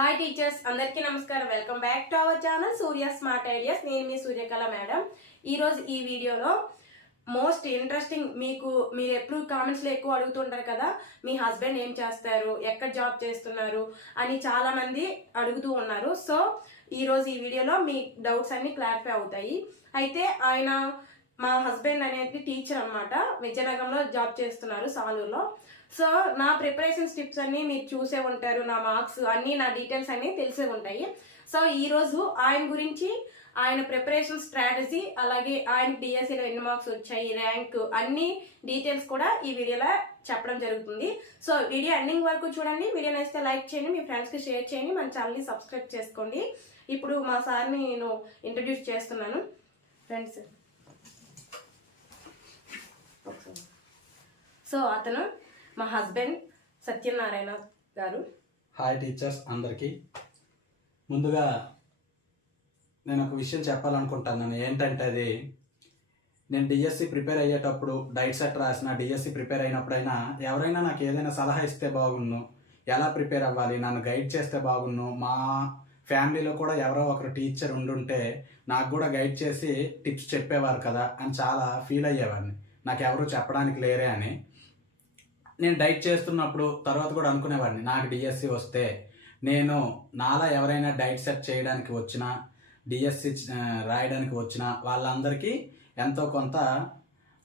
Hi teachers అందరికీ నమస్కారం. Welcome back to our channel Surya smart ideas నేను మీ సూర్యకళ మేడం. ఈరోజు ఈ వీడియోలో మోస్ట్ ఇంట్రెస్టింగ్ మీకు మీరు ఎప్పుడు కామెంట్స్లో ఎక్కువ అడుగుతుంటారు కదా మీ హస్బెండ్ ఏం చేస్తారు ఎక్కడ జాబ్ చేస్తున్నారు అని చాలామంది అడుగుతూ ఉన్నారు. సో ఈరోజు ఈ వీడియోలో మీ డౌట్స్ అన్నీ క్లారిఫై అవుతాయి. అయితే ఆయన మా హస్బెండ్ అనేది టీచర్ అన్నమాట. విజయనగరంలో జాబ్ చేస్తున్నారు సాలూరులో సో నా ప్రిపరేషన్ స్టిప్స్ అన్ని మీరు చూసే ఉంటారు నా మార్క్స్ అన్ని నా డీటెయిల్స్ అన్ని తెలిసే ఉంటాయి. సో ఈరోజు ఆయన గురించి ఆయన ప్రిపరేషన్ స్ట్రాటజీ అలాగే ఆయన డిఎస్సిలో ఎన్ని మార్క్స్ వచ్చాయి ర్యాంక్ అన్ని డీటెయిల్స్ కూడా ఈ వీడియోలో చెప్పడం జరుగుతుంది. సో వీడియో ఎండింగ్ వరకు చూడండి. వీడియో నచ్చితే లైక్ చేయండి మీ ఫ్రెండ్స్కి షేర్ చేయండి మన ఛానల్ని సబ్స్క్రైబ్ చేసుకోండి. ఇప్పుడు మా సార్ని నేను ఇంట్రడ్యూస్ చేస్తున్నాను. ఫ్రెండ్స్ సో అతను మా హస్బెండ్ సత్యనారాయణ గారు. హాయ్ టీచర్స్ అందరికీ. ముందుగా నేను ఒక విషయం చెప్పాలనుకుంటున్నాను ఏంటంటే అది నేను డిఎస్సి ప్రిపేర్ అయ్యేటప్పుడు డైట్ సెట్ రాసిన డిఎస్సి ప్రిపేర్ అయినప్పుడైనా ఎవరైనా నాకు ఏదైనా సలహా ఇస్తే బాగున్ను. ఎలా ప్రిపేర్ అవ్వాలి నన్ను గైడ్ చేస్తే బాగున్ను. మా ఫ్యామిలీలో కూడా ఎవరో ఒకరు టీచర్ ఉండుంటే నాకు కూడా గైడ్ చేసి టిప్స్ చెప్పేవారు కదా అని చాలా ఫీల్ అయ్యేవాడిని. నాకు ఎవరు చెప్పడానికి లేరే అని. నేను డైట్ చేస్తున్నప్పుడు తర్వాత కూడా అనుకునేవాడిని. నాకు డిఎస్సి వస్తే నేను నాలా ఎవరైనా డైట్ సెట్ చేయడానికి వచ్చినా డిఎస్సి రాయడానికి వచ్చినా వాళ్ళందరికీ ఎంతో కొంత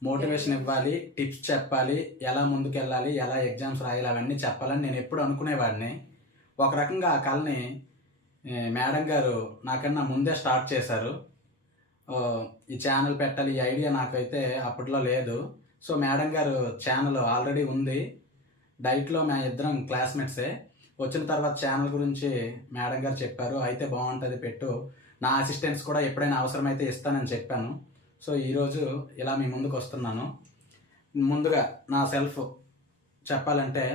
మోటివేషన్ ఇవ్వాలి టిప్స్ చెప్పాలి ఎలా ముందుకెళ్ళాలి ఎలా ఎగ్జామ్స్ రాయాలి అవన్నీ చెప్పాలని నేను ఎప్పుడు అనుకునేవాడిని. ఒక రకంగా ఆ కళని మేడం గారు నాకన్నా ముందే స్టార్ట్ చేశారు. ఈ ఛానల్ పెట్టాలి ఈ ఐడియా నాకైతే అప్పట్లో లేదు. సో మేడం గారు ఛానల్ ఆల్రెడీ ఉంది. డైట్లో మా ఇద్దరం క్లాస్మేట్సే వచ్చిన తర్వాత ఛానల్ గురించి మేడం గారు చెప్పారు. అయితే బాగుంటుంది పెట్టు. నా అసిస్టెంట్స్ కూడా ఎప్పుడైనా అవసరమైతే ఇస్తానని చెప్పాను. సో ఈరోజు ఇలా మీ ముందుకు వస్తున్నాను. ముందుగా నా సెల్ఫ్ చెప్పాలంటే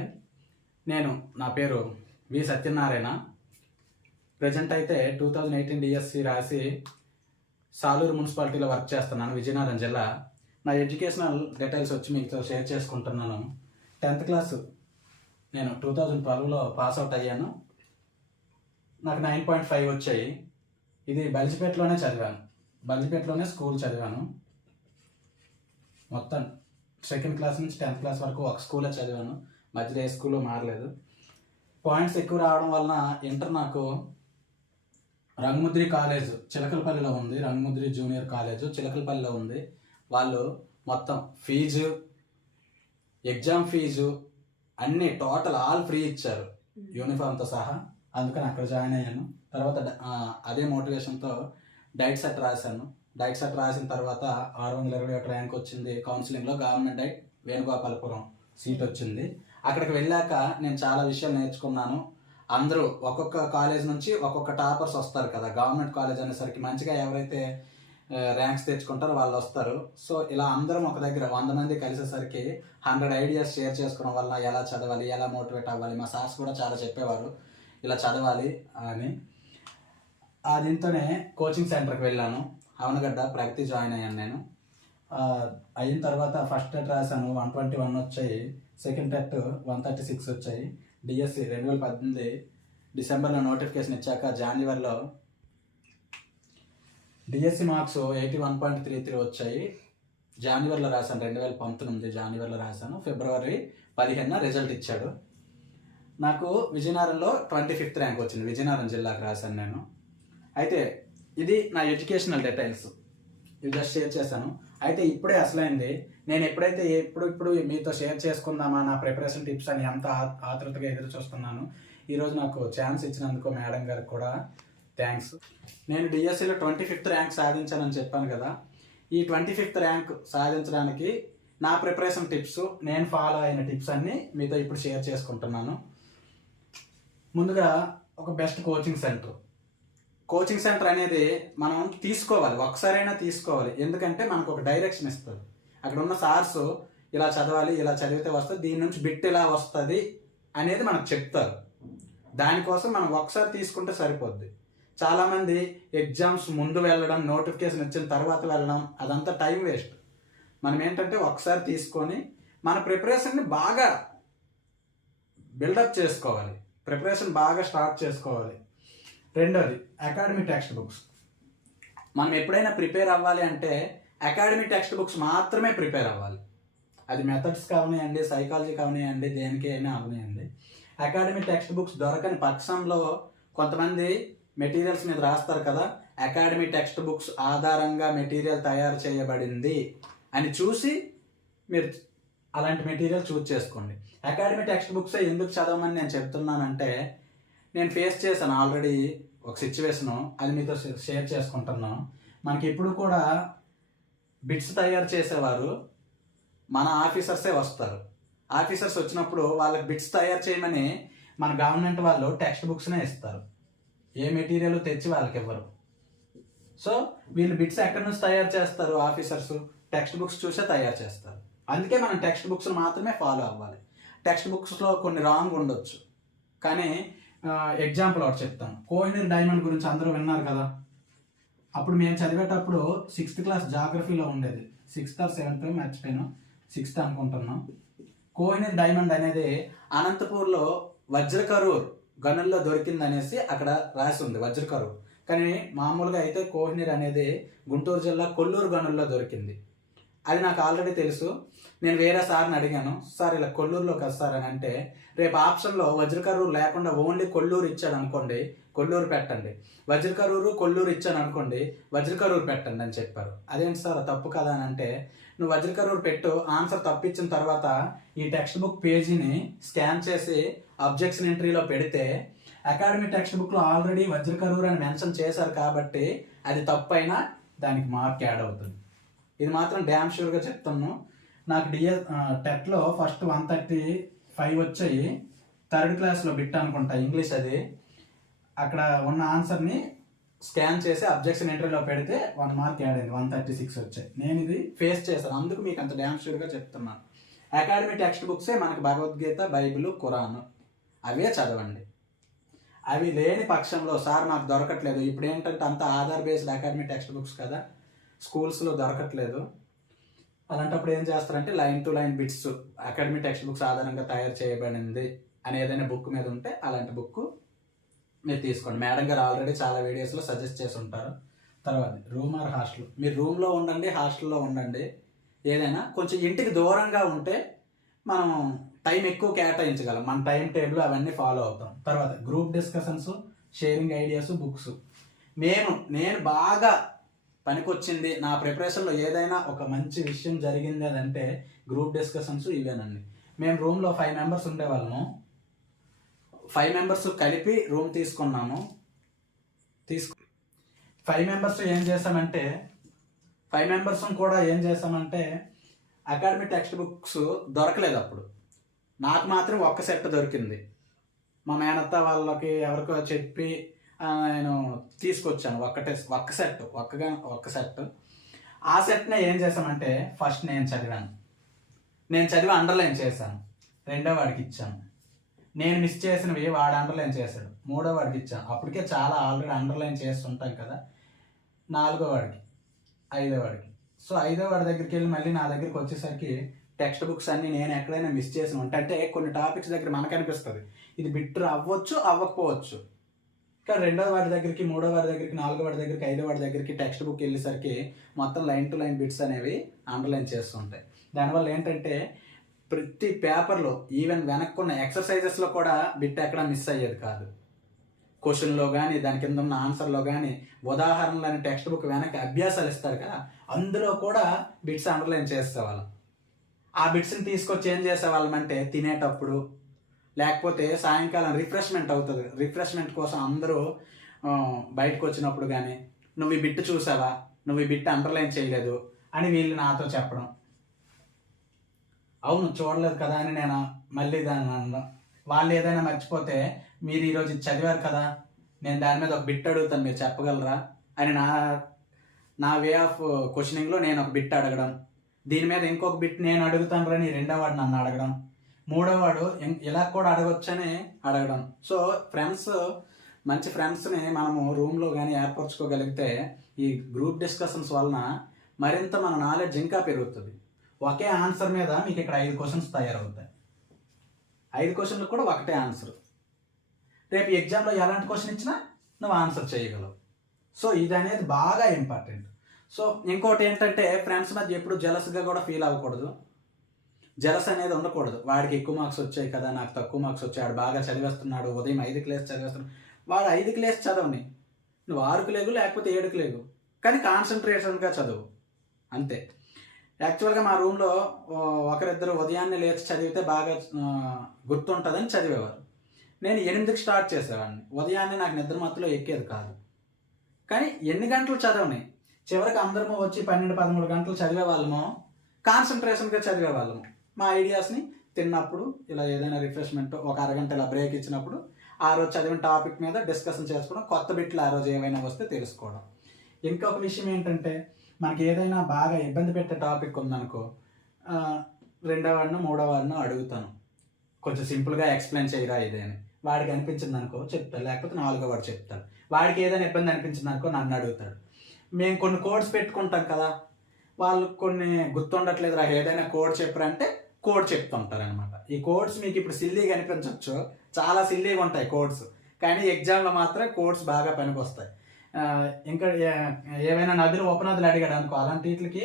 నేను నా పేరు వి సత్యనారాయణ. ప్రజెంట్ అయితే టూ థౌజండ్ ఎయిటీన్ డిఎస్సి రాసి సాలూరు మున్సిపాలిటీలో వర్క్ చేస్తున్నాను విజయనగరం జిల్లా. నా ఎడ్యుకేషనల్ డీటెయిల్స్ వచ్చి మీతో షేర్ చేసుకుంటున్నాను. టెన్త్ క్లాస్ నేను టూ థౌజండ్ ట్వెల్వ్లో పాస్ అవుట్ అయ్యాను. నాకు నైన్ పాయింట్ ఫైవ్ వచ్చాయి. ఇది బల్జిపేటలోనే చదివాను. బల్జిపేటలోనే స్కూల్ చదివాను. మొత్తం సెకండ్ క్లాస్ నుంచి టెన్త్ క్లాస్ వరకు ఒక స్కూలే చదివాను. మధ్యలో ఏ స్కూల్లో మారలేదు. పాయింట్స్ ఎక్కువ రావడం వలన ఇంటర్ నాకు రంగముద్రి కాలేజ్ చిలకలపల్లిలో ఉంది. రంగముద్రి జూనియర్ కాలేజ్ చిలకలపల్లిలో ఉంది. వాళ్ళు మొత్తం ఫీజు ఎగ్జామ్ ఫీజు అన్ని టోటల్ ఆల్ ఫ్రీ ఇచ్చారు. యూనిఫామ్తో సహా. అందుకని అక్కడ జాయిన్ అయ్యాను. తర్వాత అదే మోటివేషన్తో డైట్ సెట్ రాశాను. డైట్ సెట్ రాసిన తర్వాత ఆరు వందల ఇరవై ఒకటి ర్యాంక్ వచ్చింది. కౌన్సిలింగ్లో గవర్నమెంట్ డైట్ వేణుగోపాలపురం సీట్ వచ్చింది. అక్కడికి వెళ్ళాక నేను చాలా విషయాలు నేర్చుకున్నాను. అందరూ ఒక్కొక్క కాలేజ్ నుంచి ఒక్కొక్క టాపర్స్ వస్తారు కదా. గవర్నమెంట్ కాలేజ్ అనేసరికి మంచిగా ఎవరైతే ర్యాంక్స్ తెచ్చుకుంటారు వాళ్ళు వస్తారు. సో ఇలా అందరం ఒక దగ్గర వంద మంది కలిసేసరికి హండ్రెడ్ ఐడియాస్ షేర్ చేసుకోవడం వల్ల ఎలా చదవాలి ఎలా మోటివేట్ అవ్వాలి. మా సార్స్ కూడా చాలా చెప్పేవారు ఇలా చదవాలి అని. ఆ దీంతోనే కోచింగ్ సెంటర్కి వెళ్ళాను. అవనగడ్డ ప్రగతి జాయిన్ అయ్యాను నేను. అయిన తర్వాత ఫస్ట్ టెట్ రాశాను వన్ ట్వంటీ వన్ వచ్చాయి second TET one thirty six వచ్చాయి డిఎస్సి రెండు వేల పద్దెనిమిది డిసెంబర్లో నోటిఫికేషన్ ఇచ్చాక జనవరిలో DSC marks eighty one point three three వచ్చాయి. జనవరిలో రాశాను రెండు వేల పంతొమ్మిది జనవరిలో రాశాను. ఫిబ్రవరి పదిహేనున రిజల్ట్ ఇచ్చాడు. నాకు విజయనగరంలో ట్వంటీ ఫిఫ్త్ ర్యాంక్ వచ్చింది. విజయనగరం జిల్లాకు రాశాను నేను. అయితే ఇది నా ఎడ్యుకేషనల్ డీటెయిల్స్ ఇవి జస్ట్ షేర్ చేశాను. అయితే ఇప్పుడే అసలైంది. నేను ఎప్పుడైతే ఎప్పుడు ఇప్పుడు మీతో షేర్ చేసుకుందామా నా ప్రిపరేషన్ టిప్స్ అని ఎంత ఆతృతగా ఎదురు చూస్తున్నాను. ఈరోజు నాకు ఛాన్స్ ఇచ్చినందుకు మేడం గారికి కూడా థ్యాంక్స్ నేను డిఎస్సిలో ట్వంటీ ఫిఫ్త్ ర్యాంక్ సాధించానని చెప్పాను కదా. ఈ ట్వంటీ ఫిఫ్త్ ర్యాంక్ సాధించడానికి నా ప్రిపరేషన్ టిప్స్ నేను ఫాలో అయిన టిప్స్ అన్ని మీతో ఇప్పుడు షేర్ చేసుకుంటున్నాను. ముందుగా ఒక best coaching centre coaching centre అనేది మనం తీసుకోవాలి ఒకసారైనా తీసుకోవాలి. ఎందుకంటే మనకు ఒక డైరెక్షన్ ఇస్తుంది. అక్కడ ఉన్న సార్స్ ఇలా చదవాలి ఇలా చదివితే వస్తుంది దీని నుంచి బిట్ ఇలా వస్తుంది అనేది మనకు చెప్తారు. దానికోసం మనం ఒకసారి తీసుకుంటే సరిపోద్ది. చాలామంది ఎగ్జామ్స్ ముందు వెళ్ళడం నోటిఫికేషన్ వచ్చిన తర్వాత వెళ్ళడం అదంతా టైం వేస్ట్. మనం ఏంటంటే ఒకసారి తీసుకొని మన ప్రిపరేషన్ని బాగా బిల్డప్ చేసుకోవాలి. ప్రిపరేషన్ బాగా స్టార్ట్ చేసుకోవాలి. రెండోది అకాడమిక్ టెక్స్ట్ బుక్స్. మనం ఎప్పుడైనా ప్రిపేర్ అవ్వాలి అంటే అకాడమిక్ టెక్స్ట్ బుక్స్ మాత్రమే ప్రిపేర్ అవ్వాలి. అది మెథడ్స్ కావనియండి సైకాలజీ కావనియండి దేనికి అయినా అవనియండి అకాడమిక్ టెక్స్ట్ బుక్స్ దొరకని పక్షంలో కొంతమంది మెటీరియల్స్ మీద రాస్తారు కదా? అకాడమీ టెక్స్ట్ బుక్స్ ఆధారంగా మెటీరియల్ తయారు చేయబడింది అని చూసి మీరు అలాంటి మెటీరియల్ చూజ్ చేసుకోండి. అకాడమీ టెక్స్ట్ బుక్స్ ఎందుకు చదవమని నేను చెప్తున్నానంటే నేను ఫేస్ చేశాను ఆల్రెడీ ఒక సిచ్యువేషను అది మీతో షేర్ చేసుకుంటున్నాను మనకి ఇప్పుడు కూడా బిట్స్ తయారు చేసేవారు మన ఆఫీసర్సే వస్తారు. ఆఫీసర్స్ వచ్చినప్పుడు వాళ్ళకి బిట్స్ తయారు చేయమని మన గవర్నమెంట్ వాళ్ళు టెక్స్ట్ బుక్స్నే ఇస్తారు. ఏ మెటీరియల్ తెచ్చి వాళ్ళకి ఇవ్వరు సో వీళ్ళు బిట్స్ ఎక్కడి నుంచి తయారు చేస్తారు ఆఫీసర్స్ టెక్స్ట్ బుక్స్ చూసే తయారు చేస్తారు. అందుకే మనం టెక్స్ట్ బుక్స్ మాత్రమే ఫాలో అవ్వాలి. టెక్స్ట్ బుక్స్లో కొన్ని రాంగ్ ఉండొచ్చు. కానీ ఎగ్జాంపుల్ ఒకటి చెప్తాను. కోహినూర్ డైమండ్ గురించి అందరూ విన్నారు కదా? అప్పుడు మేము చదివేటప్పుడు సిక్స్త్ క్లాస్ జాగ్రఫీలో ఉండేది. సిక్స్త్ ఆర్ సెవెంత్ మర్చిపోయాను. సిక్స్త్ అనుకుంటున్నాం. కోహినూర్ డైమండ్ అనేది అనంతపూర్లో వజ్రకరూర్ గనుల్లో దొరికింది అనేసి అక్కడ రాసి ఉంది వజ్రకరు కానీ మామూలుగా అయితే కోహినూర్ అనేది గుంటూరు జిల్లా కొల్లూరు గనుల్లో దొరికింది. అది నాకు ఆల్రెడీ తెలుసు. నేను వేరే సార్ని అడిగాను సార్ ఇలా కొల్లూరులోకి వస్తారని అని అంటే రేపు ఆప్షన్లో వజ్రకరూరు లేకుండా ఓన్లీ కొల్లూరు ఇచ్చాడు అనుకోండి కొల్లూరు పెట్టండి. వజ్రకరూరు కొల్లూరు ఇచ్చాను అనుకోండి వజ్రకరూరు పెట్టండి అని చెప్పారు. అదేంటి సార్ తప్పు కదా అని అంటే నువ్వు వజ్రకరూరు పెట్టు ఆన్సర్ తప్పించిన తర్వాత ఈ టెక్స్ట్ బుక్ పేజీని స్కాన్ చేసి అబ్జెక్షన్ ఎంట్రీలో పెడితే అకాడమీ టెక్స్ట్ బుక్లో ఆల్రెడీ వజ్రకరూరు అని మెన్షన్ చేశారు కాబట్టి అది తప్పు అయినా దానికి మార్క్ యాడ్ అవుతుంది. ఇది మాత్రం డ్యామ్ షూర్గా చెప్తాను నాకు డిఎస్ టెట్లో ఫస్ట్ వన్ థర్టీ ఫైవ్ వచ్చాయి. థర్డ్ క్లాస్లో బిట్ అనుకుంటా ఇంగ్లీష్ అది. అక్కడ ఉన్న ఆన్సర్ని స్కాన్ చేసి అబ్జెక్షన్ ఎంట్రీలో పెడితే వన్ మార్క్ యాడ్ అయింది వన్ థర్టీ సిక్స్ వచ్చాయి. నేను ఇది ఫేస్ చేశాను అందుకు మీకు అంత డ్యామ్ షూర్గా చెప్తున్నాను. అకాడమీ టెక్స్ట్ బుక్సే మనకి భగవద్గీత బైబిల్ ఖురాన్. అవే చదవండి. అవి లేని పక్షంలో సార్ మాకు దొరకట్లేదు. ఇప్పుడు ఏంటంటే అంత Aadhaar based academy textbooks కదా స్కూల్స్లో దొరకట్లేదు. అలాంటప్పుడు ఏం చేస్తారంటే line to line bits academy textbooks ఆధారంగా తయారు చేయబడింది అని ఏదైనా బుక్ మీద ఉంటే అలాంటి బుక్ మీరు తీసుకోండి. మేడం గారు ఆల్రెడీ చాలా వీడియోస్లో సజెస్ట్ చేసి ఉంటారు తర్వాత రూమ్ ఆర్ హాస్టల్? మీరు రూమ్లో ఉండండి హాస్టల్లో ఉండండి. ఏదైనా కొంచెం ఇంటికి దూరంగా ఉంటే మనం టైం ఎక్కువ కేటాయించగలం. మన టైం టేబుల్ అవన్నీ ఫాలో అవుతాం. తర్వాత group discussions sharing ideas books మేము నేను బాగా పనికొచ్చింది నా ప్రిపరేషన్లో ఏదైనా ఒక మంచి విషయం జరిగింది అదంటే గ్రూప్ డిస్కషన్స్ ఇవేనండి. మేము రూమ్లో ఫైవ్ మెంబర్స్ ఉండేవాళ్ళము ఫైవ్ మెంబర్స్ కలిపి రూమ్ తీసుకున్నాము. తీసుకు ఫైవ్ మెంబర్స్ ఏం చేసామంటే ఫైవ్ మెంబర్స్ కూడా ఏం చేసామంటే అకాడమీ టెక్స్ట్ బుక్స్ దొరకలేదు అప్పుడు. నాకు మాత్రం ఒక్క సెట్ దొరికింది. మా మేనత్త వాళ్ళకి ఎవరికో చెప్పి నేను తీసుకొచ్చాను ఒక్కటే ఒక్క సెట్ ఒక్కగా ఒక్క సెట్. ఆ సెట్ని ఏం చేశామంటే ఫస్ట్ నేను చదివాను. నేను చదివి అండర్లైన్ చేశాను. రెండో వాడికి ఇచ్చాను. నేను మిస్ చేసినవి వాడు అండర్లైన్ చేశాడు. మూడో వాడికి ఇచ్చాను. అప్పటికే చాలా ఆల్రెడీ అండర్లైన్ చేస్తుంటాం కదా. నాలుగో వాడికి ఐదో వాడికి. సో ఐదో వాడి దగ్గరికి వెళ్ళి మళ్ళీ నా దగ్గరికి వచ్చేసరికి టెక్స్ట్ బుక్స్ అన్ని నేను ఎక్కడైనా మిస్ చేసిన ఉంటే. అంటే కొన్ని టాపిక్స్ దగ్గర మనకు అనిపిస్తుంది. ఇది బిట్టర్ అవ్వచ్చు అవ్వకపోవచ్చు. కానీ రెండో వాడి దగ్గరికి మూడో వాడి దగ్గరికి నాలుగో వాడి దగ్గరికి ఐదో వాడి దగ్గరికి టెక్స్ట్ బుక్ వెళ్ళేసరికి మొత్తం లైన్ టు లైన్ బిట్స్ అనేవి అండర్లైన్ చేస్తుంటాయి. దానివల్ల ఏంటంటే ప్రతి పేపర్లో ఈవెన్ వెనక్కున్న ఎక్సర్సైజెస్లో కూడా బిట్ ఎక్కడ మిస్ అయ్యేది కాదు. క్వశ్చన్లో కానీ దాని కింద ఉన్న ఆన్సర్లో కానీ ఉదాహరణలు అనే టెక్స్ట్ బుక్ వెనక్కి అభ్యాసాలు ఇస్తారు కదా అందులో కూడా బిట్స్ అండర్లైన్ చేసేవాళ్ళం ఆ బిట్స్ని తీసుకొచ్చి ఏం చేసేవాళ్ళం అంటే తినేటప్పుడు లేకపోతే సాయంకాలం రిఫ్రెష్మెంట్ అవుతుంది. రిఫ్రెష్మెంట్ కోసం అందరూ బయటకు వచ్చినప్పుడు కానీ నువ్వు ఈ బిట్ చూసావా? నువ్వు ఈ బిట్ అండర్లైన్ చేయలేదు? అని వీళ్ళు నాతో చెప్పడం. అవును చూడలేదు కదా అని నేను మళ్ళీ దాన్ని అనడం వాళ్ళు ఏదైనా మర్చిపోతే మీరు ఈరోజు చదివారు కదా నేను దాని మీద ఒక బిట్ అడుగుతాను మీరు చెప్పగలరా? అని నా నా వే ఆఫ్ క్వశ్చనింగ్లో నేను ఒక బిట్ అడగడం. దీని మీద ఇంకొక బిట్ నేను అడుగుతాను అని రెండోవాడు నన్ను అడగడం. మూడోవాడు ఇలా కూడా అడగొచ్చని అడగడం. సో ఫ్రెండ్స్ మంచి ఫ్రెండ్స్ని మనము రూమ్లో కానీ ఏర్పరచుకోగలిగితే ఈ గ్రూప్ డిస్కషన్స్ వలన మరింత మన నాలెడ్జ్ ఇంకా పెరుగుతుంది. ఒకే ఆన్సర్ మీద మీకు ఇక్కడ ఐదు క్వశ్చన్స్ తయారవుతాయి. ఐదు క్వశ్చన్లకు కూడా ఒకటే ఆన్సర్. రేపు ఎగ్జామ్లో ఎలాంటి క్వశ్చన్ ఇచ్చినా నువ్వు ఆన్సర్ చేయగలవు. సో ఇది అనేది బాగా ఇంపార్టెంట్. సో ఇంకోటి ఏంటంటే ఫ్రెండ్స్ మధ్య ఎప్పుడు జలస్గా కూడా ఫీల్ అవ్వకూడదు. జలస్ అనేది ఉండకూడదు. వాడికి ఎక్కువ మార్క్స్ వచ్చాయి కదా నాకు తక్కువ మార్క్స్ వచ్చాయి వాడు బాగా చదివేస్తున్నాడు ఉదయం ఐదు క్లాస్ చదివేస్తున్నాడు. వాడు ఐదు క్లాస్ చదవని. నువ్వు ఆరుకు లేగు లేకపోతే ఏడుకు లేగు కానీ కాన్సన్ట్రేషన్గా చదువు. అంతే. యాక్చువల్గా మా రూమ్లో ఒకరిద్దరు ఉదయాన్నే లేచి చదివితే బాగా గుర్తుంటుందని చదివేవారు. నేను ఎనిమిదికి స్టార్ట్ చేసేవాడిని. ఉదయాన్నే నాకు నిద్ర మత్తులో ఎక్కేది కాదు. కానీ ఎన్ని గంటలు చదవని? చివరికి అందరము వచ్చి పన్నెండు పదమూడు గంటలు చదివే వాళ్ళము కాన్సన్ట్రేషన్గా చదివే వాళ్ళము మా ఐడియాస్ని తిన్నప్పుడు ఇలా ఏదైనా రిఫ్రెష్మెంట్ ఒక అరగంట ఇలా బ్రేక్ ఇచ్చినప్పుడు ఆ రోజు చదివిన టాపిక్ మీద డిస్కషన్ చేసుకోవడం కొత్త బిట్లు ఆ రోజు ఏమైనా వస్తే తెలుసుకోవడం. ఇంకొక విషయం ఏంటంటే మనకి ఏదైనా బాగా ఇబ్బంది పెట్టే టాపిక్ ఉందనుకో రెండో వాడినో మూడో వాడినో అడుగుతాను. కొంచెం సింపుల్గా ఎక్స్ప్లెయిన్ చేయరా ఇదే అని. వాడికి అనిపించింది అనుకో చెప్తాను లేకపోతే నాలుగో వాడు చెప్తాను వాడికి ఏదైనా ఇబ్బంది అనిపించింది అనుకో నన్ను అడుగుతాడు. మేము కొన్ని కోడ్స్ పెట్టుకుంటాం కదా వాళ్ళు కొన్ని గుర్తుండట్లేదు రా ఏదైనా కోడ్ చెప్పరంటే కోడ్ చెప్తుంటారనమాట ఈ కోడ్స్ మీకు ఇప్పుడు సిల్లీగా అనిపించవచ్చు చాలా సిల్లీగా ఉంటాయి కోడ్స్. కానీ ఎగ్జామ్లో మాత్రం కోడ్స్ బాగా పనికొస్తాయి. ఇంకా ఏవైనా నదులు ఉపనదులు అడిగాడు అనుకో అలాంటి వీటికి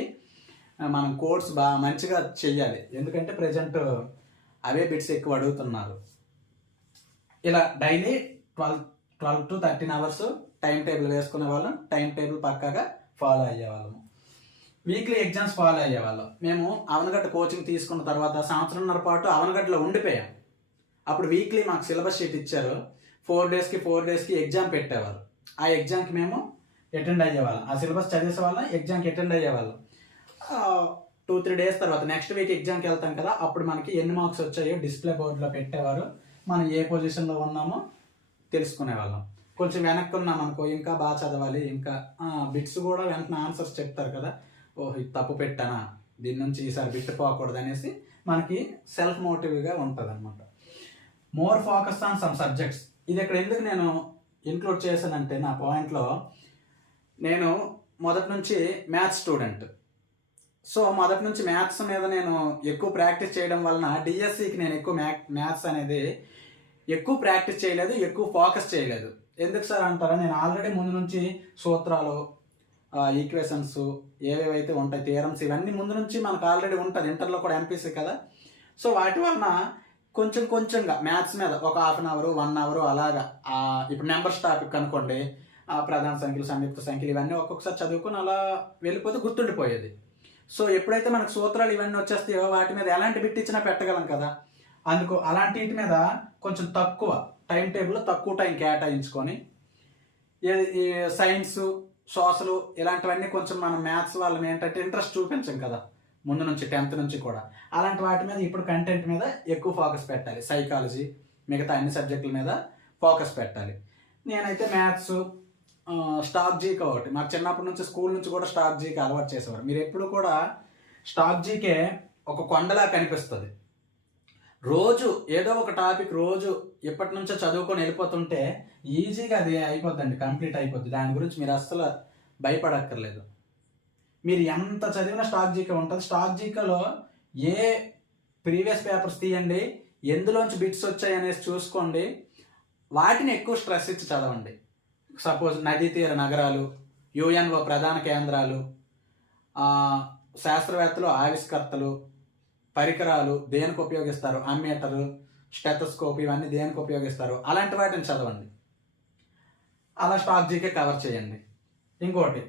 మనం కోర్స్ బాగా మంచిగా చెయ్యాలి. ఎందుకంటే ప్రజెంట్ అవే బిట్స్ ఎక్కువ అడుగుతున్నారు. ఇలా daily twelve twelve to thirteen hours timetable వేసుకునే వాళ్ళం టైం టేబుల్ పక్కాగా ఫాలో అయ్యేవాళ్ళము వీక్లీ ఎగ్జామ్స్ ఫాలో అయ్యేవాళ్ళం మేము అవనగడ్డ కోచింగ్ తీసుకున్న తర్వాత సంవత్సరంన్నర పాటు అవనగడ్డలో ఉండిపోయాం. అప్పుడు వీక్లీ మాకు సిలబస్ షీట్ ఇచ్చారు. ఫోర్ డేస్కి ఫోర్ డేస్కి ఎగ్జామ్ పెట్టేవారు. ఆ ఎగ్జామ్కి మేము అటెండ్ అయ్యేవాళ్ళం. ఆ సిలబస్ చదివేసే వాళ్ళం ఎగ్జామ్కి అటెండ్ అయ్యేవాళ్ళం. టూ త్రీ డేస్ తర్వాత నెక్స్ట్ వీక్ ఎగ్జామ్కి వెళ్తాం కదా అప్పుడు మనకి ఎన్ని మార్క్స్ వచ్చాయో డిస్ప్లే బోర్డులో పెట్టేవారు. మనం ఏ పొజిషన్లో ఉన్నామో తెలుసుకునే వాళ్ళం కొంచెం వెనక్కి ఉన్నాం అనుకో ఇంకా బాగా చదవాలి ఇంకా బిట్స్ కూడా వెంటనే ఆన్సర్స్ చెప్తారు కదా. ఓహ్ ఇది తప్పు పెట్టానా? దీని నుంచి ఈసారి బిట్ పోకూడదు అనేసి మనకి సెల్ఫ్ మోటివ్గా ఉంటుంది అనమాట more focus on some subjects ఇది ఇక్కడ ఎందుకు నేను ఇంక్లూడ్ చేశానంటే నా పాయింట్లో నేను మొదటి నుంచి మ్యాథ్స్ స్టూడెంట్ సో మొదటి నుంచి మ్యాథ్స్ మీద నేను ఎక్కువ ప్రాక్టీస్ చేయడం వలన డిఎస్సికి నేను ఎక్కువ మ్యాథ్ మ్యాథ్స్ అనేది ఎక్కువ ప్రాక్టీస్ చేయలేదు ఎక్కువ ఫోకస్ చేయలేదు. ఎందుకు సార్ అంటారా? నేను ఆల్రెడీ ముందు నుంచి సూత్రాలు ఈక్వేషన్స్ ఏవేవైతే ఉంటాయి థియరమ్స్ ఇవన్నీ ముందు నుంచి మనకు ఆల్రెడీ ఉంటుంది ఇంటర్లో కూడా ఎంపీసీ కదా. సో వాటి వలన కొంచెం కొంచెంగా మ్యాథ్స్ మీద ఒక half an hour one hour అలాగా. ఆ, ఇప్పుడు నెంబర్స్ టాపిక్ అనుకోండి ఆ ప్రధాన సంఖ్యలు సంయుక్త సంఖ్యలు ఇవన్నీ ఒక్కొక్కసారి చదువుకుని అలా వెళ్ళిపోతే గుర్తుండిపోయేది. సో ఎప్పుడైతే మనకు సూత్రాలు ఇవన్నీ వచ్చేస్తాయో వాటి మీద ఎలాంటి బిట్ ఇచ్చినా పెట్టగలం కదా. అందుకు అలాంటి వీటి మీద కొంచెం తక్కువ టైం టేబుల్లో తక్కువ టైం కేటాయించుకొని సైన్స్ సోషల్ ఇలాంటివన్నీ కొంచెం మనం మ్యాథ్స్ వాళ్ళని ఏంటంటే ఇంట్రెస్ట్ చూపించాం కదా. ముందు నుంచి టెన్త్ నుంచి కూడా. అలాంటి వాటి మీద ఇప్పుడు కంటెంట్ మీద ఎక్కువ ఫోకస్ పెట్టాలి. సైకాలజీ మిగతా అన్ని సబ్జెక్టుల మీద ఫోకస్ పెట్టాలి. నేనైతే మ్యాథ్స్ స్టాక్ జీక్ ఒకటి. మాకు చిన్నప్పటి నుంచి స్కూల్ నుంచి కూడా స్టాక్ జీకి అలవాటు చేసేవారు. మీరు ఎప్పుడు కూడా స్టాక్ జీకే ఒక కొండలా కనిపిస్తుంది. రోజు ఏదో ఒక టాపిక్ రోజు ఎప్పటి నుంచో చదువుకొని వెళ్ళిపోతుంటే ఈజీగా అది అయిపోద్దండి కంప్లీట్ అయిపోద్ది. దాని గురించి మీరు అస్సలు భయపడక్కర్లేదు. మీరు ఎంత చదివిన స్టాక్ జీకే ఉంటుంది. స్టాక్ జీకేలో ఏ ప్రీవియస్ పేపర్స్ తీయండి ఎందులోంచి బిట్స్ వచ్చాయి అనేసి చూసుకోండి. వాటిని ఎక్కువ స్ట్రెస్ ఇచ్చి చదవండి. సపోజ్ నదీ తీర నగరాలు యుఎన్ఓ ప్రధాన కేంద్రాలు శాస్త్రవేత్తలు ఆవిష్కర్తలు పరికరాలు దేనికి ఉపయోగిస్తారు? అమ్మీటరు స్టెథోస్కోప్ ఇవన్నీ దేనికి ఉపయోగిస్తారు? అలాంటి వాటిని చదవండి. అలా స్టాక్ జీకే కవర్ చేయండి. ఇంకోటి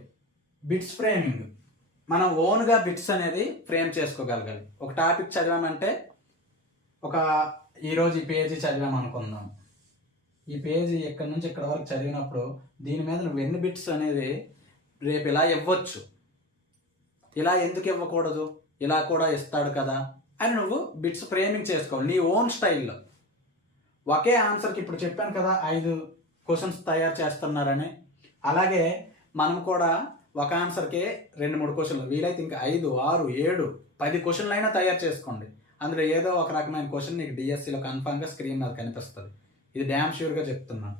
బిట్స్ ఫ్రేమింగ్. మనం ఓన్గా బిట్స్ అనేది ఫ్రేమ్ చేసుకోగలగాలి. ఒక టాపిక్ చదివామంటే ఒక ఈరోజు ఈ పేజీ చదివాం అనుకుందాం. ఈ పేజీ ఇక్కడ నుంచి ఇక్కడ వరకు చదివినప్పుడు దీని మీద నువ్వు ఎన్ని బిట్స్ అనేది రేపు ఇలా ఇవ్వచ్చు. ఇలా ఎందుకు ఇవ్వకూడదు? ఇలా కూడా ఇస్తాడు కదా అని నువ్వు బిట్స్ ఫ్రేమింగ్ చేసుకోవాలి. నీ ఓన్ స్టైల్లో. ఒకే ఆన్సర్కి ఇప్పుడు చెప్పాను కదా ఐదు క్వశ్చన్స్ తయారు చేస్తున్నారని. అలాగే మనం కూడా ఒక ఆన్సర్కే రెండు మూడు క్వశ్చన్లు. వీలైతే ఇంకా ఐదు ఆరు ఏడు పది క్వశ్చన్లు అయినా తయారు చేసుకోండి. అందులో ఏదో ఒక రకమైన క్వశ్చన్ నీకు డిఎస్సిలో కన్ఫామ్గా స్క్రీన్ మీద కనిపిస్తుంది. ఇది డ్యామ్ ష్యూర్గా చెప్తున్నాను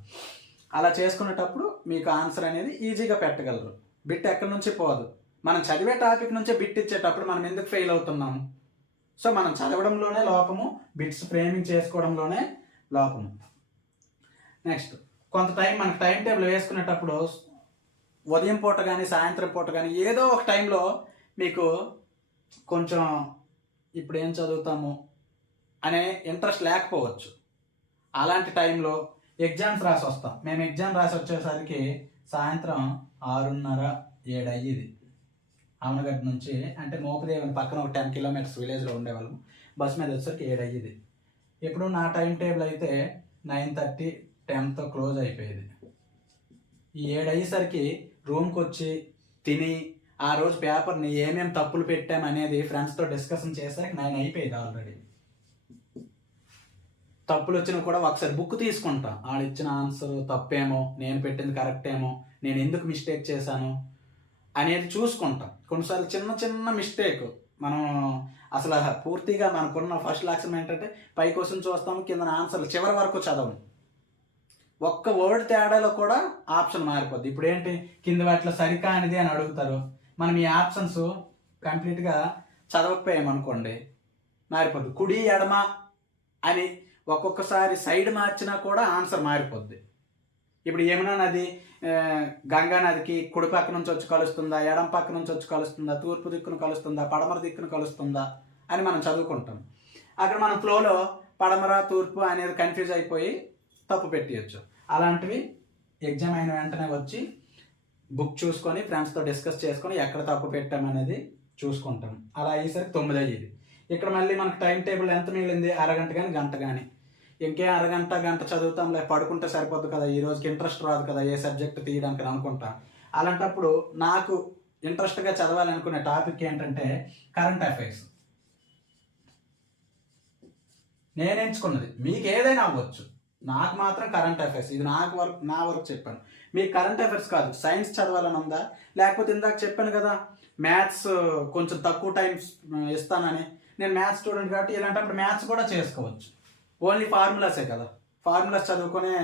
అలా చేసుకునేటప్పుడు మీకు ఆన్సర్ అనేది ఈజీగా పెట్టగలరు. బిట్ ఎక్కడి నుంచి పోదు. మనం చదివే టాపిక్ నుంచే బిట్ ఇచ్చేటప్పుడు మనం ఎందుకు ఫెయిల్ అవుతున్నాము సో మనం చదవడంలోనే లోపము బిట్స్ ఫ్రేమింగ్ చేసుకోవడంలోనే లోపము. నెక్స్ట్ కొంత టైం మనకు టైం టేబుల్ వేసుకునేటప్పుడు ఉదయం పూట కానీ సాయంత్రం పూట కానీ ఏదో ఒక టైంలో మీకు కొంచెం ఇప్పుడు ఏం చదువుతాము అనే ఇంట్రెస్ట్ లేకపోవచ్చు. అలాంటి టైంలో ఎగ్జామ్స్ రాసి వస్తాం. మేము ఎగ్జామ్ రాసి వచ్చేసరికి సాయంత్రం ఆరున్నర ఏడు అయ్యేది. ఆమనగడ్డ నుంచి అంటే మోపదేవని పక్కన ఒక టెన్ కిలోమీటర్స్ విలేజ్లో ఉండేవాళ్ళం. బస్ మీద వచ్చేసరికి ఏడు అయ్యేది. ఇప్పుడు నా టైం టేబుల్ అయితే నైన్ థర్టీ టెన్తో క్లోజ్ అయిపోయేది. ఈ ఏడు అయ్యేసరికి రూమ్కి వచ్చి తిని ఆ రోజు పేపర్ని ఏమేమి తప్పులు పెట్టాం అనేది ఫ్రెండ్స్తో డిస్కషన్ చేశాక నైన్ అయిపోయేది ఆల్రెడీ. తప్పులు వచ్చినా కూడా ఒకసారి బుక్ తీసుకుంటా. వాళ్ళు ఇచ్చిన ఆన్సర్ తప్పేమో నేను పెట్టింది కరెక్ట్ ఏమో నేను ఎందుకు మిస్టేక్ చేశాను అనేది చూసుకుంటాం. కొన్నిసార్లు చిన్న చిన్న మిస్టేక్. మనం అసలు పూర్తిగా మనకున్న ఫస్ట్ లక్ష్యం ఏంటంటే పై క్వశ్చన్ చూస్తాము కింద ఆన్సర్లు చివరి వరకు చదవము. ఒక్క వర్డ్ తేడాలో కూడా ఆప్షన్ మారిపోద్ది. ఇప్పుడు ఏంటి? కింద వాటిలో సరికానిది అని అడుగుతారు. మనం ఈ ఆప్షన్స్ కంప్లీట్గా చదవకపోయామనుకోండి మారిపోద్ది. కుడి ఎడమ అని ఒక్కొక్కసారి సైడ్ మార్చినా కూడా ఆన్సర్ మారిపోద్ది. ఇప్పుడు యమునా నది గంగా నదికి కుడి పక్క నుంచి వచ్చి కలుస్తుందా? ఎడం పక్క నుంచి వచ్చి కలుస్తుందా? తూర్పు దిక్కును కలుస్తుందా? పడమర దిక్కును కలుస్తుందా? అని మనం చదువుకుంటాం. అక్కడ మనం ఫ్లోలో పడమర తూర్పు అనేది కన్ఫ్యూజ్ అయిపోయి తప్పు పెట్టియచ్చు. అలాంటివి ఎగ్జామ్ అయిన వెంటనే వచ్చి బుక్ చూసుకొని ఫ్రెండ్స్తో డిస్కస్ చేసుకొని ఎక్కడ తప్పు పెట్టామనేది చూసుకుంటాం. అలా అయ్యేసరికి తొమ్మిది అయ్యేది. ఇక్కడ మళ్ళీ మనకు టైం టేబుల్ ఎంత మిగిలింది? అరగంట కానీ గంట కానీ ఇంకే అరగంట గంట చదువుతాం లే పడుకుంటే సరిపోద్దు కదా. ఈ రోజుకి ఇంట్రెస్ట్ రాదు కదా ఏ సబ్జెక్ట్ తీయడానికి అనుకుంటా. అలాంటప్పుడు నాకు ఇంట్రెస్ట్గా చదవాలనుకునే టాపిక్ ఏంటంటే కరెంట్ అఫైర్స్ నేను ఎంచుకున్నది మీకు ఏదైనా అవ్వచ్చు. నాకు మాత్రం కరెంట్ అఫైర్స్ ఇది నాకు వర్క్ నా వర్క్ చెప్పాను. మీకు కరెంట్ అఫైర్స్ కాదు. సైన్స్ చదవాలని ఉందా? లేకపోతే ఇందాక చెప్పాను కదా మ్యాథ్స్ కొంచెం తక్కువ టైం ఇస్తానని. నేను మ్యాథ్స్ స్టూడెంట్ కాబట్టి ఇలాంటప్పుడు మ్యాథ్స్ కూడా చేసుకోవచ్చు. ఓన్లీ ఫార్ములాసే కదా. ఫార్ములాస్ చదువుకునే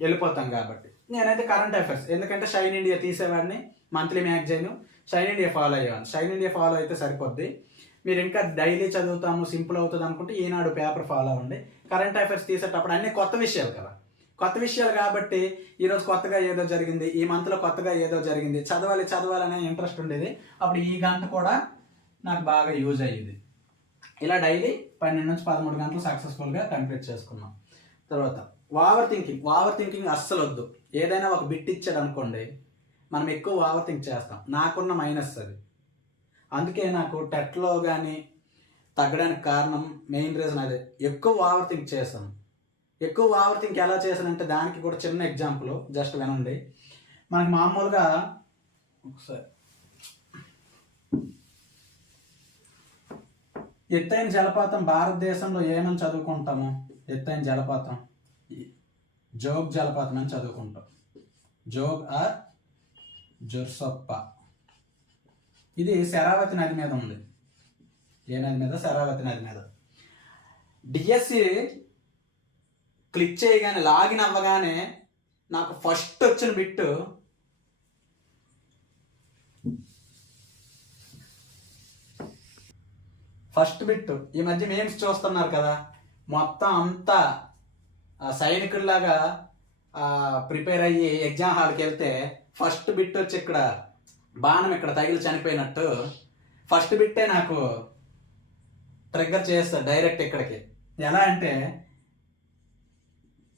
వెళ్ళిపోతాం కాబట్టి. నేనైతే కరెంట్ అఫైర్స్ ఎందుకంటే Shine India తీసేవాడిని. Monthly magazine Shine India follow అయ్యేవాడిని. Shine India follow అయితే సరిపోద్ది. మీరు ఇంకా డైలీ చదువుతాము సింపుల్ అవుతుంది అనుకుంటే ఈనాడు పేపర్ ఫాలో అవ్వండి. కరెంట్ అఫైర్స్ తీసేటప్పుడు అన్ని కొత్త విషయాలు కదా. కొత్త విషయాలు కాబట్టి ఈరోజు కొత్తగా ఏదో జరిగింది ఈ మంత్లో కొత్తగా ఏదో జరిగింది చదవాలి చదవాలనే ఇంట్రెస్ట్ ఉండేది. అప్పుడు ఈ గంట కూడా నాకు బాగా యూజ్ అయ్యేది. ఇలా డైలీ పన్నెండు నుంచి పదమూడు గంటలు సక్సెస్ఫుల్గా కంప్లీట్ చేసుకున్నాం. తర్వాత ఓవర్ థింకింగ్ ఓవర్ థింకింగ్ అస్సలు వద్దు. ఏదైనా ఒక బిట్ ఇచ్చాడు అనుకోండి మనం ఎక్కువ ఓవర్ థింక్ చేస్తాం. నాకున్న మైనస్ అది. అందుకే నాకు టెట్లో కానీ తగ్గడానికి కారణం మెయిన్ రీజన్ అదే. ఎక్కువ ఓవర్ థింక్ చేశాను. ఎక్కువ ఓవర్ థింక్ ఎలా చేశానంటే దానికి కూడా చిన్న ఎగ్జాంపుల్ జస్ట్ వినండి. మనకి మామూలుగా ఒకసారి. ఎత్తైన జలపాతం భారతదేశంలో ఏమని చదువుకుంటాము? ఎత్తైన జలపాతం. జోగ్ జలపాతం అని చదువుకుంటాం. జోగ్ ఆర్ జుర్సొప్ప. ఇది శరావతి నది మీద ఉంది. ఏ నది మీద? శరావతి నది మీద. డిఎస్సి క్లిక్ చేయగానే లాగిన్ అవ్వగానే నాకు ఫస్ట్ వచ్చిన బిట్టు ఫస్ట్ బిట్ ఈ మధ్య మేమ్స్ చూస్తున్నారు కదా. మొత్తం అంతా సైనికుల్లాగా ప్రిపేర్ అయ్యి ఎగ్జామ్ హాల్కి వెళ్తే ఫస్ట్ బిట్ వచ్చి ఇక్కడ బాణం ఇక్కడ తగిలి చనిపోయినట్టు ఫస్ట్ బిట్టే నాకు ట్రిగ్గర్ చేస్తాడు డైరెక్ట్ ఇక్కడికి. ఎలా అంటే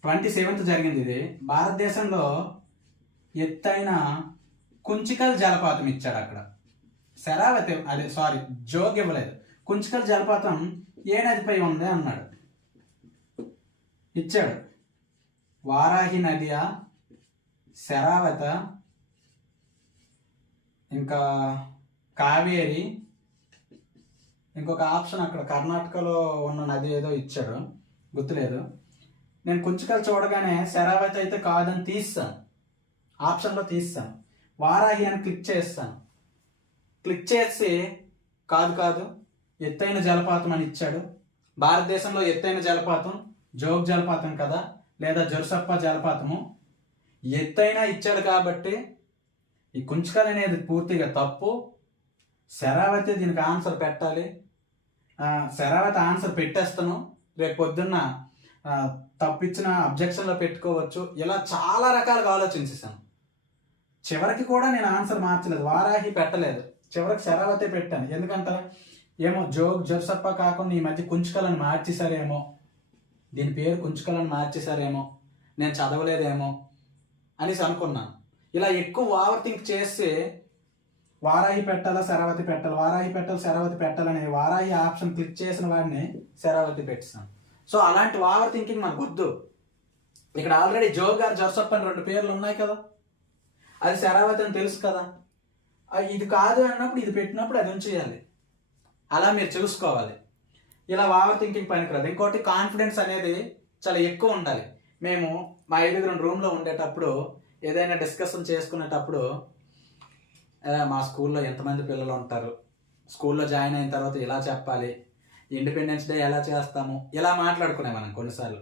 ట్వంటీ సెవెంత్ జరిగింది ఇది. భారతదేశంలో ఎత్తైన కుంచికల్ జలపాతం ఇచ్చాడు అక్కడ. శరావతి అదే సారీ జోగ్ ఇవ్వలేదు. కుంచికల్ జలపాతం ఏ నదిపై ఉంది అన్నాడు. ఇచ్చాడు. వారాహి నదియా శరావత ఇంకా కావేరి ఇంకొక ఆప్షన్ అక్కడ కర్ణాటకలో ఉన్న నది ఏదో ఇచ్చాడు గుర్తులేదు. నేను కుంచుకలు చూడగానే శరావతి అయితే కాదని తీస్తాను ఆప్షన్లో తీస్తాను వారాహి అని క్లిక్ చేస్తాను క్లిక్ చేసి కాదు కాదు ఎత్తైన జలపాతం అని ఇచ్చాడు. భారతదేశంలో ఎత్తైన జలపాతం జోగ్ జలపాతం కదా లేదా జొరసప్ప జలపాతము. ఎత్తైన ఇచ్చాడు కాబట్టి ఈ కుంచకల్ అనేది పూర్తిగా తప్పు. శరావతి దీనికి ఆన్సర్ పెట్టాలి. శరావతి ఆన్సర్ పెట్టేస్తాను. రేపు పొద్దున్న తప్పించిన అబ్జెక్షన్లో పెట్టుకోవచ్చు. ఇలా చాలా రకాలుగా ఆలోచించేసాను చివరికి కూడా నేను ఆన్సర్ మార్చలేదు. వారాహి పెట్టలేదు. చివరికి శరావతి పెట్టాను. ఎందుకంటే ఏమో జోగ్ జోసప్ప కాకుండా ఈ మధ్య కుంచుకలను మార్చేశారేమో. దీని పేరు కుంచుకలను మార్చేశారేమో. నేను చదవలేదేమో అనేసి అనుకున్నాను. ఇలా ఎక్కువ ఓవర్ థింక్ చేస్తే వారాహి పెట్టాలా శరావతి పెట్టాలి? వారాహి పెట్టాలి శరావతి పెట్టాలనే వారాహి ఆప్షన్ క్లిక్ చేసిన వాడిని శరావతి పెట్టాను సో అలాంటి ఓవర్ థింకింగ్ మనకు వద్దు. ఇక్కడ ఆల్రెడీ జోగ్ గారు జోసప్ప అని రెండు పేర్లు ఉన్నాయి కదా. అది శరావతి అని తెలుసు కదా. ఇది కాదు అన్నప్పుడు ఇది పెట్టినప్పుడు అది ఉంచేయాలి. అలా మీరు చూసుకోవాలి. ఇలా ఓవర్ థింకింగ్ పనికిరాదు. ఇంకోటి కాన్ఫిడెన్స్ అనేది చాలా ఎక్కువ ఉండాలి. మేము మా ఐదుగురం రూమ్లో ఉండేటప్పుడు ఏదైనా డిస్కషన్ చేసుకునేటప్పుడు మా స్కూల్లో ఎంతమంది పిల్లలు ఉంటారు? స్కూల్లో జాయిన్ అయిన తర్వాత ఇలా చెప్పాలి. ఇండిపెండెన్స్ డే ఎలా చేస్తాము? ఇలా మాట్లాడుకునే మనం కొన్నిసార్లు.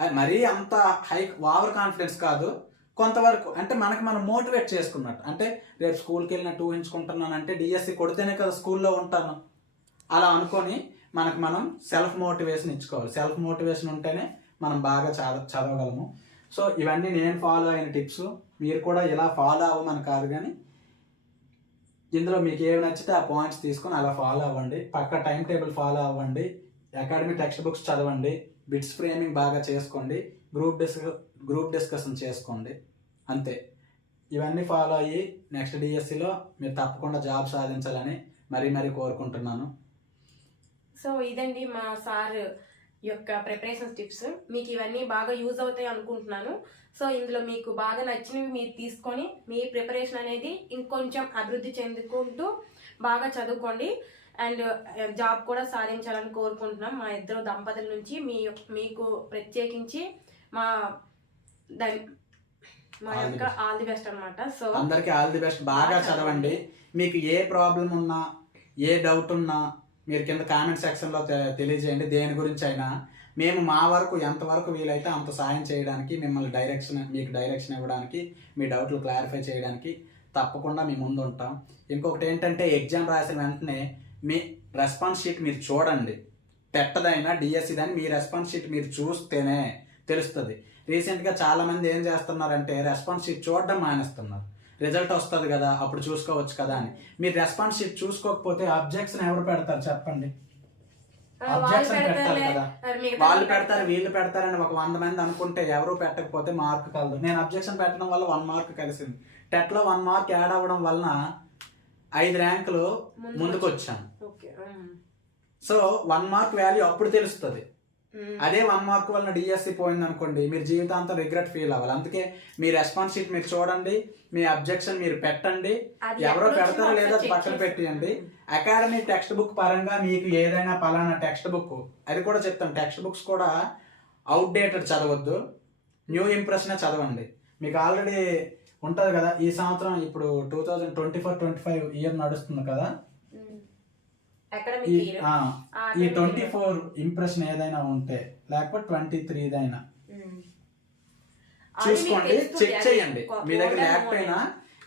అది మరీ అంత హై ఓవర్ కాన్ఫిడెన్స్ కాదు. కొంతవరకు అంటే మనకి మనం మోటివేట్ చేసుకున్నట్టు. అంటే రేపు స్కూల్కి వెళ్ళినట్టు ఊహించుకుంటున్నాను అంటే డిఎస్సి కొడితేనే కదా స్కూల్లో ఉంటాను. అలా అనుకొని మనకు మనం సెల్ఫ్ మోటివేషన్ ఇచ్చుకోవాలి. సెల్ఫ్ మోటివేషన్ ఉంటేనే మనం బాగా చదవ చదవగలము. సో ఇవన్నీ నేను ఫాలో అయిన టిప్స్ మీరు కూడా ఇలా ఫాలో అవ్వమని కాదు కానీ ఇందులో మీకు ఏమి నచ్చితే ఆ పాయింట్స్ తీసుకొని అలా ఫాలో అవ్వండి. పక్క టైం టేబుల్ ఫాలో అవ్వండి. అకాడమీ టెక్స్ట్ బుక్స్ చదవండి. బిట్స్ ఫ్రేమింగ్ బాగా చేసుకోండి. గ్రూప్ డిస్క గ్రూప్ డిస్కషన్ చేసుకోండి. అంతే. ఇవన్నీ ఫాలో అయ్యి నెక్స్ట్ డిఎస్సిలో మీరు తప్పకుండా జాబ్ సాధించాలని మరీ మరీ కోరుకుంటున్నాను. సో ఇదండి మా సార్ యొక్క ప్రిపరేషన్ టిప్స్ మీకు ఇవన్నీ బాగా యూజ్ అవుతాయి అనుకుంటున్నాను. సో ఇందులో మీకు బాగా నచ్చినవి మీరు తీసుకొని మీ ప్రిపరేషన్ అనేది ఇంకొంచెం అభివృద్ధి చెందుకుంటూ బాగా చదువుకోండి. అండ్ జాబ్ కూడా సాధించాలని కోరుకుంటున్నాం. మా ఇద్దరు దంపతుల నుంచి మీ మీకు ప్రత్యేకించి మా మా యొక్క. ఆల్ ది బెస్ట్ అనమాట సో అందరికీ ఆల్ ది బెస్ట్ బాగా చదవండి. మీకు ఏ ప్రాబ్లం ఉన్నా ఏ డౌట్ ఉన్నా మీరు కింద కామెంట్ సెక్షన్లో తె- తెలియజేయండి. దేని గురించి అయినా మేము మా వరకు ఎంతవరకు వీలైతే అంత సాయం చేయడానికి మిమ్మల్ని డైరెక్షన్ మీకు డైరెక్షన్ ఇవ్వడానికి మీ డౌట్లు క్లారిఫై చేయడానికి తప్పకుండా మీ ముందు ఉంటాం. ఇంకొకటి ఏంటంటే ఎగ్జామ్ రాసిన వెంటనే మీ రెస్పాన్స్ షీట్ మీరు చూడండి. పెట్టదైనా డిఎస్సి దాన్ని మీ రెస్పాన్స్ షీట్ మీరు చూస్తేనే తెలుస్తుంది. రీసెంట్గా చాలామంది ఏం చేస్తున్నారంటే రెస్పాన్స్ షీట్ చూడడం మానేస్తున్నారు. రిజల్ట్ వస్తుంది కదా అప్పుడు చూసుకోవచ్చు కదా అని. మీరు రెస్పాన్స్ షీట్ చూసుకోకపోతే అబ్జెక్షన్ ఎవరు పెడతారు చెప్పండి? పెట్టాలి పెడతారులే. కదా. వాళ్ళు పెడతారు. వీళ్ళు పెడతారని ఒక వంద మంది అనుకుంటే ఎవరు పెట్టకపోతే మార్క్ కలదు. నేను అబ్జెక్షన్ పెట్టడం వల్ల వన్ మార్క్ కలిసింది. టెట్లో వన్ మార్క్ యాడ్ అవ్వడం వలన ఐదు ర్యాంకులు ముందుకు వచ్చాను. సో వన్ మార్క్ వాల్యూ అప్పుడు తెలుస్తుంది. అదే వన్ మార్క్ వలన డిఎస్సి పోయింది అనుకోండి మీరు జీవితాంతం రిగ్రెట్ ఫీల్ అవ్వాలి. అందుకే మీ రెస్పాన్స్ షీట్ మీరు చూడండి మీ అబ్జెక్షన్ మీరు పెట్టండి. ఎవరో పెడతారో లేదో పక్కన పెట్టియండి. అకాడమీ టెక్స్ట్ బుక్ పరంగా మీకు ఏదైనా పలానా టెక్స్ట్ బుక్ అది కూడా చెప్తాను టెక్స్ట్ బుక్స్ కూడా అవుట్డేటెడ్ చదవద్దు. న్యూ ఇంప్రెషన్ చదవండి. మీకు ఆల్రెడీ ఉంటుంది కదా ఈ సంవత్సరం ఇప్పుడు two thousand twenty four twenty five year నడుస్తుంది కదా ఈ ట్వంటీ. ఫోర్ ఇంప్రెషన్ ఏదైనా ఉంటే లేకపోతే ట్వంటీ త్రీదైనా ఉమ్. చూసుకోండి చెక్ చేయండి మీ దగ్గర లేకపోయినా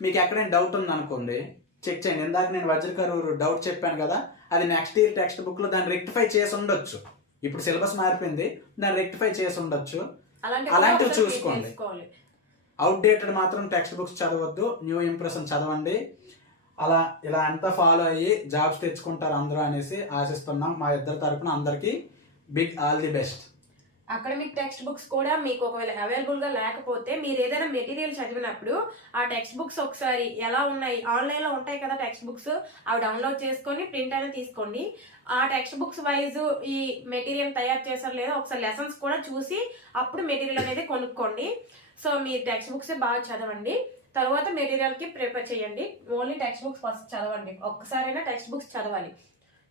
మీకు ఎక్కడైనా డౌట్ ఉంది అనుకోండి చెక్ చేయండి ఇందాక నేను వజ్రకరూరు డౌట్ చెప్పాను కదా అది నెక్స్ట్ ఇయర్ టెక్స్ట్ బుక్లో దాన్ని రెక్టిఫై చేసి ఉండొచ్చు ఇప్పుడు సిలబస్ మారిపోయింది దాన్ని రెక్టిఫై చేసి ఉండొచ్చు అలాంటివి చూసుకోండి. తెలుసుకోవాలి. అవుట్డేటెడ్ మాత్రం టెక్స్ట్ బుక్స్ చదవద్దు న్యూ ఇంప్రెషన్ చదవండి అలా ఇలా అంతా ఫాలో అయ్యి జాబ్స్ తెచ్చుకుంటారు అందరూ అనేసి ఆశిస్తున్నాం మా ఇద్దరి తరపున అందరికీ big all the best academic textbooks కూడా మీకు ఒకవేళ అవైలబుల్గా లేకపోతే మీరు ఏదైనా మెటీరియల్ చదివినప్పుడు ఆ టెక్స్ట్ బుక్స్ ఒకసారి ఎలా ఉన్నాయి? ఆన్లైన్లో ఉంటాయి కదా టెక్స్ట్ బుక్స్ అవి డౌన్లోడ్ చేసుకొని ప్రింట్ అయినా తీసుకోండి. ఆ టెక్స్ట్ బుక్స్ వైజ్ ఈ మెటీరియల్ తయారు చేశారు లేదా ఒకసారి లెసన్స్ కూడా చూసి అప్పుడు మెటీరియల్ అనేది కొనుక్కోండి. సో మీ టెక్స్ట్ బుక్స్ బాగా చదవండి. తర్వాత మెటీరియల్కి ప్రిపేర్ చేయండి. ఓన్లీ టెక్స్ట్ బుక్స్ ఫస్ట్ చదవండి. ఒక్కసారైనా టెక్స్ట్ బుక్స్ చదవాలి.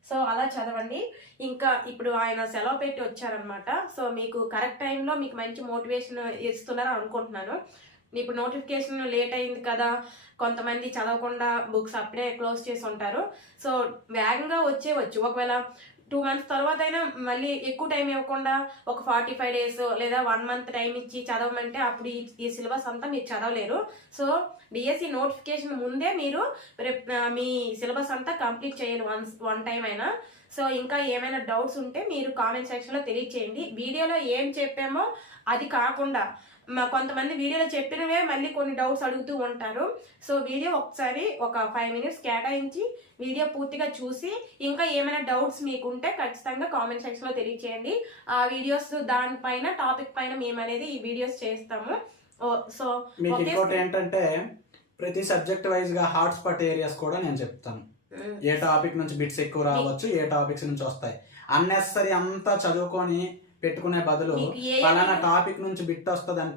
సో అలా చదవండి. ఇంకా ఇప్పుడు ఆయన సెలవు పెట్టి వచ్చారనమాట సో మీకు కరెక్ట్ టైంలో మీకు మంచి మోటివేషన్ ఇస్తున్నారని అనుకుంటున్నాను. ఇప్పుడు నోటిఫికేషన్ లేట్ అయింది కదా. కొంతమంది చదవకుండా బుక్స్ అప్పుడే క్లోజ్ చేసి ఉంటారు. సో వేగంగా వచ్చేవచ్చు ఒకవేళ టూ మంత్స్ తర్వాత అయినా మళ్ళీ ఎక్కువ టైం ఇవ్వకుండా ఒక ఫార్టీ ఫైవ్ డేస్ లేదా వన్ మంత్ టైం ఇచ్చి చదవమంటే అప్పుడు ఈ సిలబస్ అంతా మీరు చదవలేరు. సో డిఎస్సి నోటిఫికేషన్ ముందే మీరు మీ సిలబస్ అంతా కంప్లీట్ చేయాలి వన్ వన్ టైం అయినా. సో ఇంకా ఏమైనా డౌట్స్ ఉంటే మీరు కామెంట్ సెక్షన్లో తెలియచేయండి. వీడియోలో ఏం చెప్పామో అది కాకుండా కొంతమంది వీడియోలో చెప్పినవే మళ్ళీ కొన్ని డౌట్స్ అడుగుతూ ఉంటారు. సో వీడియో ఒకసారి ఒక ఫైవ్ మినిట్స్ కేటాయించి వీడియో పూర్తిగా చూసి ఇంకా ఏమైనా డౌట్స్ మీకు ఉంటే ఖచ్చితంగా కామెంట్ సెక్షన్లో తెలియచేయండి. ఆ వీడియోస్ దానిపైన టాపిక్ పైన మేము అనేది ఈ వీడియోస్ చేస్తాము. సో మీకు ఇంకోటి ఏంటంటే ప్రతి సబ్జెక్ట్ వైజ్గా హాట్ స్పాట్ ఏరియాస్ కూడా నేను చెప్తాను. ఏ టాపిక్ నుంచి బిట్స్ ఎక్కువ రావచ్చు ఏ టాపిక్స్ నుంచి వస్తాయి. అన్నెసరీ అంతా చదువుకొని పెట్టుకునే బదులు పలానా టాపిక్ నుంచి బిట్ వస్తుందని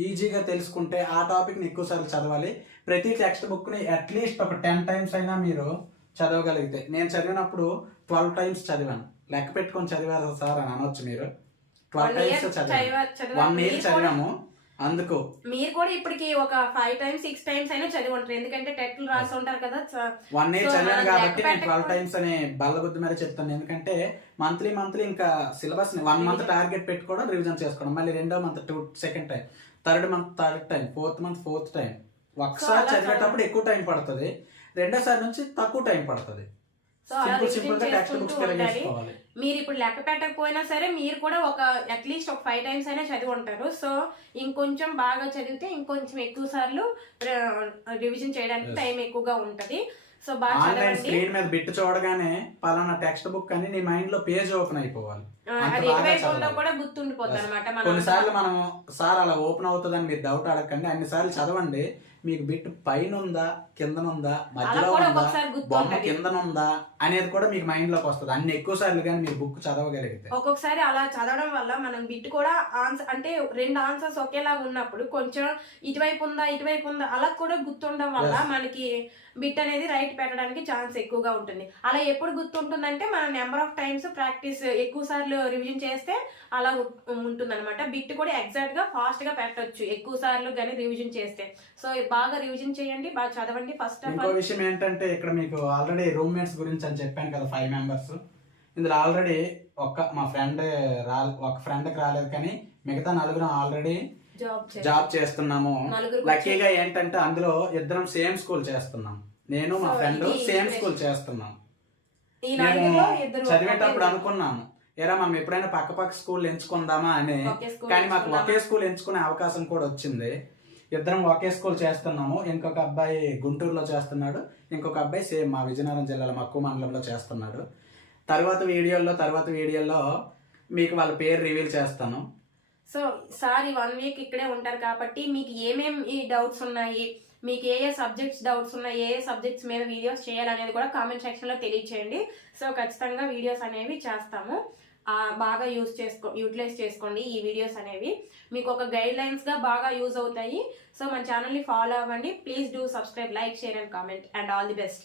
ఈజీగా తెలుసుకుంటే ఆ టాపిక్ని ఎక్కువ సార్లు చదవాలి. ప్రతి టెక్స్ట్ బుక్ని అట్లీస్ట్ ఒక టెన్ టైమ్స్ అయినా మీరు చదవగలిగితే. నేను చదివినప్పుడు ట్వెల్వ్ టైమ్స్ చదివాను. లెక్క పెట్టుకొని చదివారు సార్ అని అనొచ్చు మీరు. ట్వెల్వ్ టైమ్స్ చదివాను. చదివా- చదివా- వన్ ఇయర్ చదివాము. అందుకు. మీరు కూడా ఇప్పటికి ఒక ఫైవ్ టైమ్స్ సిక్స్ టైమ్స్ అయినా చదివి ఉంటారు ఎందుకంటే టెట్లు రాసి ఉంటారు కదా వన్ ఇయర్ చదివాను మనం కాబట్టి నేను ట్వెల్వ్ టైమ్స్ అని బల్లగుద్ది మరీ చెప్తాను. ఎందుకంటే మంత్లీ మంత్లీ ఇంకా సిలబస్ వన్ మంత్. టార్గెట్ పెట్టుకోవడం రివిజన్ చేసుకోవడం. మళ్ళీ రెండో month two second time third month third time fourth month fourth time ఒకసారి చదివేటప్పుడు ఎక్కువ టైం పడుతుంది. రెండోసారి నుంచి తక్కువ టైం పడుతుంది. సింపుల్ సింపుల్గా టెక్స్ట్ బుక్స్ మీరు ఇప్పుడు లెక్క పెట్టకపోయినా సరే మీరు కూడా ఒక అట్లీస్ట్ ఒక ఫైవ్ టైమ్స్ అయినా చదివి ఉంటారు సో ఇంకొంచెం బాగా చదివితే ఇంకొంచెం ఎక్కువ సార్లు రివిజన్ చేయడానికి. టైం ఎక్కువగా ఉంటది. సో బాగా చదవండి. స్క్రీన్ మీద బిట్ చూడగానే పలానా టెక్స్ట్ బుక్ అని నీ మైండ్లో పేజ్ ఓపెన్ అయిపోవాలి. అది. కూడా అనమాట కొన్నిసార్లు మనం సార్ అలా ఓపెన్ అవుతుందని మీరు డౌట్ అడగండి అన్ని సార్లు చదవండి. మీకు బిట్ పైన ఉందా కింద ఉందా మధ్యలో ఉందా? బొమ్మ గుర్తుంటది కింద ఉందా అనేది కూడా మీకు మైండ్లోకి వస్తుంది. అన్ని ఎక్కువ సార్లు కానీ మీరు బుక్ చదవగలిగితే. ఒక్కొక్కసారి అలా చదవడం వల్ల మనం బిట్ కూడా ఆన్సర్ అంటే రెండు ఆన్సర్స్ ఒకేలాగా ఉన్నప్పుడు కొంచెం ఇటువైపు ఉందా ఇటువైపు ఉందా అలా కూడా గుర్తుండడం వల్ల. మనకి బిట్ అనేది రైట్ పెట్టడానికి ఛాన్స్ ఎక్కువగా ఉంటుంది. అలా ఎప్పుడు గుర్తుంటుందంటే మనం నెంబర్ ఆఫ్ టైమ్స్ ప్రాక్టీస్ ఎక్కువ సార్లు రివిజన్ చేస్తే అలా ఉంటుంది అనమాట బిట్ కూడా ఎగ్జాక్ట్గా ఫాస్ట్గా పెట్టొచ్చు ఎక్కువ సార్లు కానీ రివిజన్ చేస్తే. సో బాగా రివిజన్ చేయండి బాగా చదవండి. ఫస్ట్ ఆఫ్ ఇంకో ఆల్ విషయం ఏంటంటే ఇక్కడ మీకు ఆల్రెడీ రూమ్మేట్స్ గురించి అని చెప్పాను కదా ఫైవ్ మెంబర్స్ ఇందులో ఆల్రెడీ ఒక్క మా ఫ్రెండ్ రా ఒక ఫ్రెండ్కి రాలేదు కానీ మిగతా నలుగురం ఆల్రెడీ జాబ్ జాబ్ చేస్తున్నాము. నలుగురు లక్కీగా ఏంటంటే అందులో ఇద్దరం సేమ్ స్కూల్ చేస్తున్నాం. నేను మా So, ఫ్రెండ్ ఇది సేమ్. స్కూల్ చేస్తున్నాం. ఈ మేము నలుగురిలో ఇద్దరు చదివేటప్పుడు ఒకే- అనుకున్నాము ఎరా మనం ఎప్పుడైనా పక్క పక్క స్కూల్ ఎంచుకుందామా అని. ఒకే స్కూల్ కానీ మాకు? ఒకే స్కూల్ ఎంచుకునే అవకాశం కూడా వచ్చింది. ఇద్దరం ఒకే స్కూల్ చేస్తున్నాము. ఇంకొక అబ్బాయి గుంటూరులో చేస్తున్నాడు. ఇంకొక అబ్బాయి సేమ్ మా విజయనగరం జిల్లాలో మక్కువ మండలంలో చేస్తున్నాడు. తర్వాత వీడియోల్లో తర్వాత వీడియోలో మీకు వాళ్ళ పేరు రివీల్ చేస్తాను. సో సార్ ఈ వన్ వీక్ ఇక్కడే ఉంటారు కాబట్టి మీకు ఏమేమి ఈ డౌట్స్ ఉన్నాయి మీకు ఏ ఏ సబ్జెక్ట్స్ డౌట్స్ ఉన్నాయి ఏ ఏ సబ్జెక్ట్స్ మీద వీడియోస్ చేయాలనేది కూడా కామెంట్ సెక్షన్లో తెలియచేయండి. సో ఖచ్చితంగా వీడియోస్ అనేవి చేస్తాము. బాగా యూజ్ చేసుకో యూటిలైజ్ చేసుకోండి ఈ వీడియోస్ అనేవి. మీకు ఒక గైడ్ లైన్స్గా బాగా యూజ్ అవుతాయి. సో మన ఛానల్ని ఫాలో అవ్వండి. Please do subscribe like share and comment. And all the best.